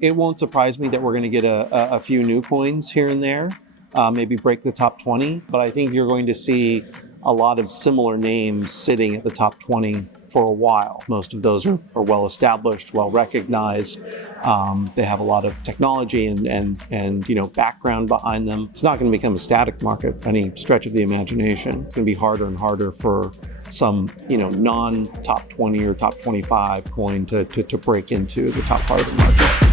It won't surprise me that we're going to get a few new coins here and there, maybe break the top 20, but I think you're going to see a lot of similar names sitting at the top 20 for a while. Most of those are well established, well recognized. They have a lot of technology and background behind them. It's not going to become a static market by any stretch of the imagination. It's going to be harder and harder for some non-top 20 or top 25 coin to break into the top part of the market.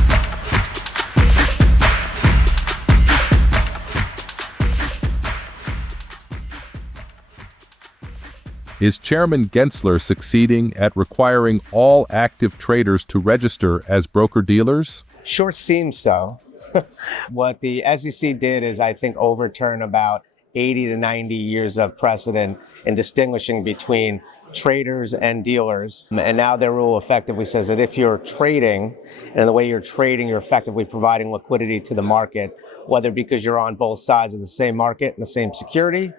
Is Chairman Gensler succeeding at requiring all active traders to register as broker-dealers? Sure seems so. What the SEC did is, I think, overturn about 80 to 90 years of precedent in distinguishing between traders and dealers. And now their rule effectively says that if you're trading, and the way you're trading, you're effectively providing liquidity to the market, whether because you're on both sides of the same market and the same security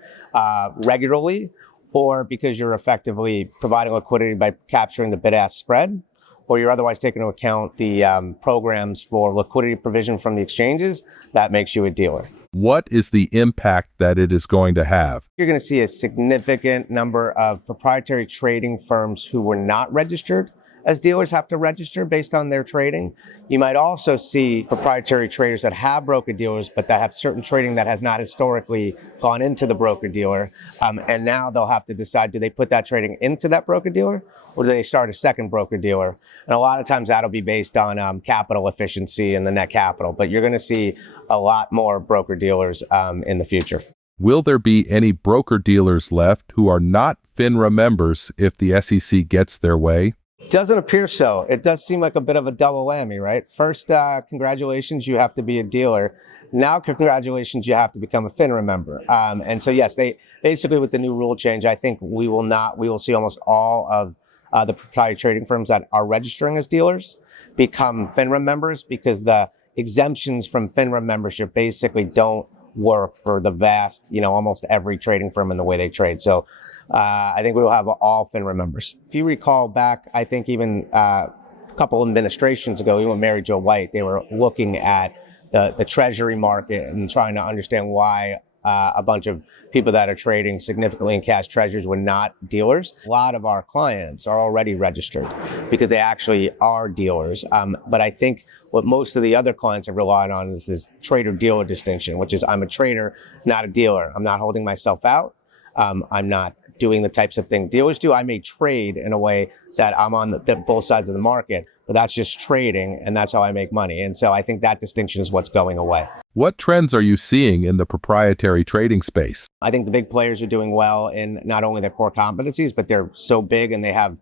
regularly, or because you're effectively providing liquidity by capturing the bid-ask spread, or you're otherwise taking into account the programs for liquidity provision from the exchanges, that makes you a dealer. What is the impact that it is going to have? You're going to see a significant number of proprietary trading firms who were not registered as dealers have to register based on their trading. You might also see proprietary traders that have broker-dealers, but that have certain trading that has not historically gone into the broker-dealer. And now they'll have to decide, do they put that trading into that broker-dealer, or do they start a second broker-dealer? And a lot of times that'll be based on capital efficiency and the net capital. But you're going to see a lot more broker-dealers in the future. Will there be any broker-dealers left who are not FINRA members if the SEC gets their way? Doesn't appear so. It does seem like a bit of a double whammy, right? First, congratulations, you have to be a dealer. Now, congratulations, you have to become a FINRA member. And so, yes, they basically, with the new rule change, I think we will see almost all of the proprietary trading firms that are registering as dealers become FINRA members, because the exemptions from FINRA membership basically don't work for the vast, almost every trading firm in the way they trade. So I think we will have all FINRA members. If you recall back, I think even a couple administrations ago, even with Mary Jo White, they were looking at the treasury market and trying to understand why a bunch of people that are trading significantly in cash treasuries were not dealers. A lot of our clients are already registered because they actually are dealers. But I think what most of the other clients have relied on is this trader-dealer distinction, which is I'm a trader, not a dealer. I'm not holding myself out. I'm not doing the types of things dealers do. I may trade in a way that I'm on both sides of the market, but that's just trading, and that's how I make money. And so I think that distinction is what's going away. What trends are you seeing in the proprietary trading space? I think the big players are doing well in not only their core competencies, but they're so big and they have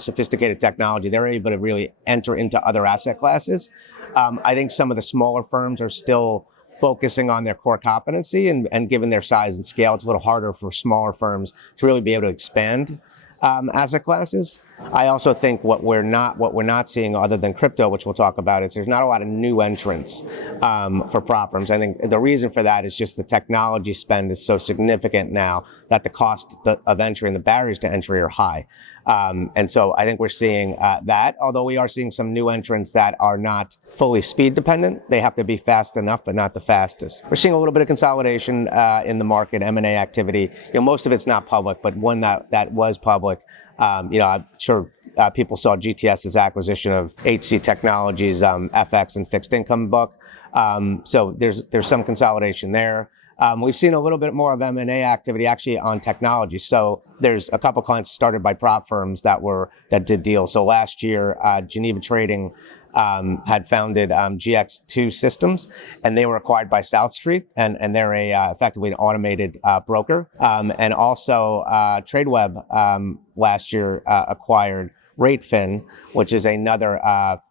sophisticated technology. They're able to really enter into other asset classes. I think some of the smaller firms are still focusing on their core competency, and given their size and scale, it's a little harder for smaller firms to really be able to expand asset classes. I also think what we're not seeing, other than crypto, which we'll talk about, is there's not a lot of new entrants for prop firms. I think the reason for that is just the technology spend is so significant now that the cost of entry and the barriers to entry are high. And so I think we're seeing that, although we are seeing some new entrants that are not fully speed dependent. They have to be fast enough, but not the fastest. We're seeing a little bit of consolidation in the market, M&A activity. Most of it's not public, but one that was public, I'm sure people saw GTS's acquisition of HC Technologies, FX and fixed income book. So there's some consolidation there. We've seen a little bit more of M&A activity actually on technology. So there's a couple clients started by prop firms that did deals. So last year, Geneva Trading had founded GX2 Systems, and they were acquired by South Street, and they're effectively an automated broker. And also TradeWeb last year acquired RateFin, which is another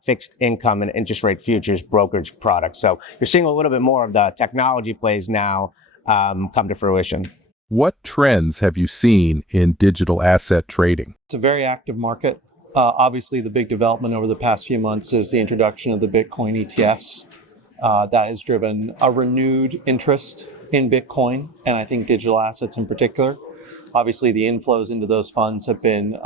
fixed income and interest rate futures brokerage product. So you're seeing a little bit more of the technology plays now come to fruition. What trends have you seen in digital asset trading? It's a very active market. Obviously, the big development over the past few months is the introduction of the Bitcoin ETFs. That has driven a renewed interest in Bitcoin, and I think digital assets in particular. Obviously, the inflows into those funds have been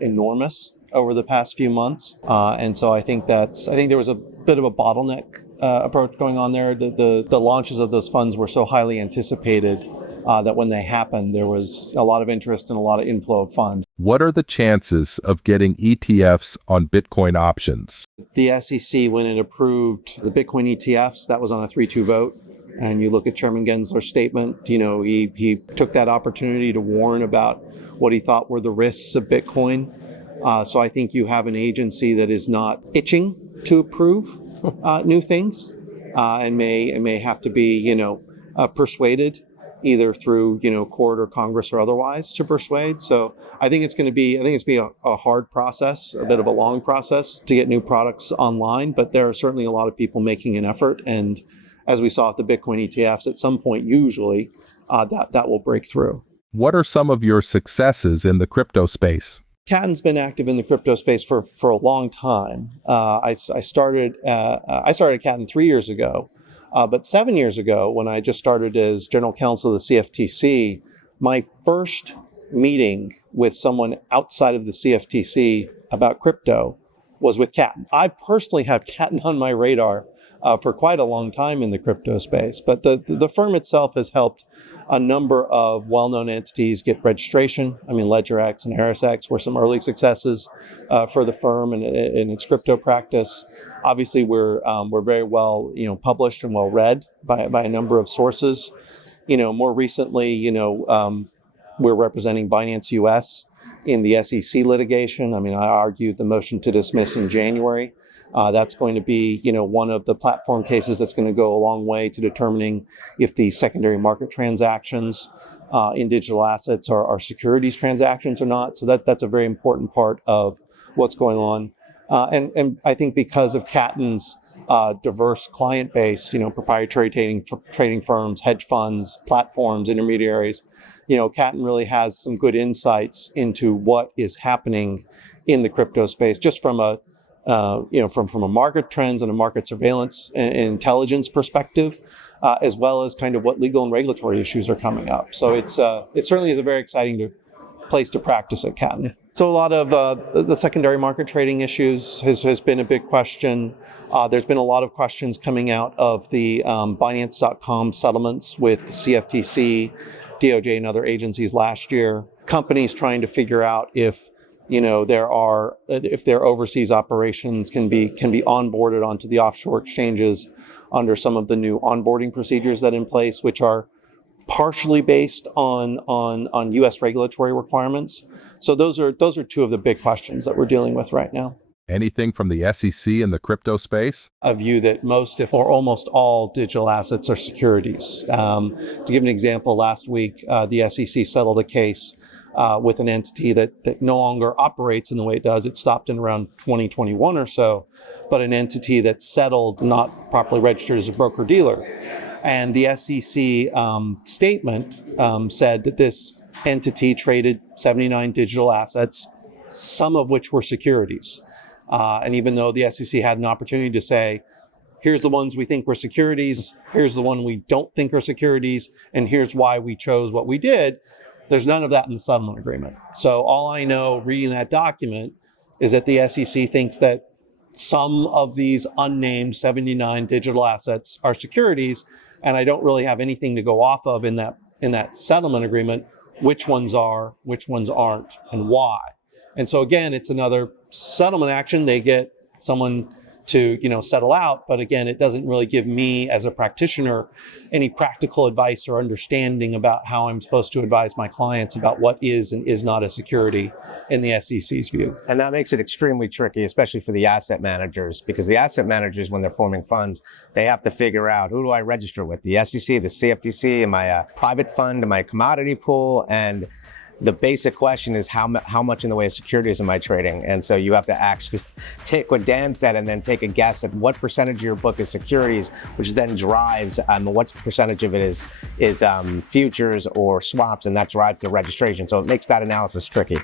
enormous. over the past few months. And so I think there was a bit of a bottleneck approach going on there. The launches of those funds were so highly anticipated that when they happened, there was a lot of interest and a lot of inflow of funds. What are the chances of getting ETFs on Bitcoin options? The SEC, when it approved the Bitcoin ETFs, that was on a 3-2 vote. And you look at Chairman Gensler's statement, he took that opportunity to warn about what he thought were the risks of Bitcoin. So I think you have an agency that is not itching to approve new things and may have to be, persuaded either through, court or Congress or otherwise to persuade. So I think it's going to be a hard process, a bit of a long process to get new products online, but there are certainly a lot of people making an effort. And as we saw with the Bitcoin ETFs, at some point, usually that will break through. What are some of your successes in the crypto space? Katton's been active in the crypto space for a long time. I started Katten 3 years ago, but 7 years ago, when I just started as general counsel of the CFTC, my first meeting with someone outside of the CFTC about crypto was with Katten. I personally have Katten on my radar for quite a long time in the crypto space, but the firm itself has helped a number of well-known entities get registration. I mean, LedgerX and ErisX were some early successes for the firm and in its crypto practice. Obviously, we're very well published and well read by a number of sources. More recently, we're representing Binance US in the SEC litigation. I mean, I argued the motion to dismiss in January. That's going to be, one of the platform cases that's going to go a long way to determining if the secondary market transactions in digital assets are securities transactions or not. So that's a very important part of what's going on. And I think because of Katton's diverse client base, proprietary trading firms, hedge funds, platforms, intermediaries, Katton really has some good insights into what is happening in the crypto space, just from a from a market trends and a market surveillance and intelligence perspective, as well as kind of what legal and regulatory issues are coming up. So it certainly is a very exciting place to practice at Katten. So a lot of the secondary market trading issues has been a big question. There's been a lot of questions coming out of the Binance.com settlements with the CFTC, DOJ, and other agencies last year. Companies trying to figure out if their overseas operations can be onboarded onto the offshore exchanges under some of the new onboarding procedures that are in place, which are partially based on U.S. regulatory requirements. So those are two of the big questions that we're dealing with right now. Anything from the SEC in the crypto space? A view that most, if or almost all, digital assets are securities. To give an example, last week the SEC settled a case with an entity that no longer operates in the way it does. It stopped in around 2021 or so, but an entity that settled not properly registered as a broker-dealer. And the SEC statement said that this entity traded 79 digital assets, some of which were securities. And even though the SEC had an opportunity to say, here's the ones we think were securities, here's the one we don't think are securities, and here's why we chose what we did, there's none of that in the settlement agreement. So all I know reading that document is that the SEC thinks that some of these unnamed 79 digital assets are securities, and I don't really have anything to go off of in that settlement agreement, which ones are, which ones aren't, and why. And so again, it's another settlement action. They get someone to settle out, but again, it doesn't really give me as a practitioner any practical advice or understanding about how I'm supposed to advise my clients about what is and is not a security in the SEC's view. And that makes it extremely tricky, especially for the asset managers, because the asset managers, when they're forming funds, they have to figure out, who do I register with? The SEC, the CFTC, am I a private fund, am I a commodity pool? And the basic question is how much in the way of securities am I trading? And so you have to take what Dan said and then take a guess at what percentage of your book is securities, which then drives what percentage of it is futures or swaps, and that drives the registration. So it makes that analysis tricky.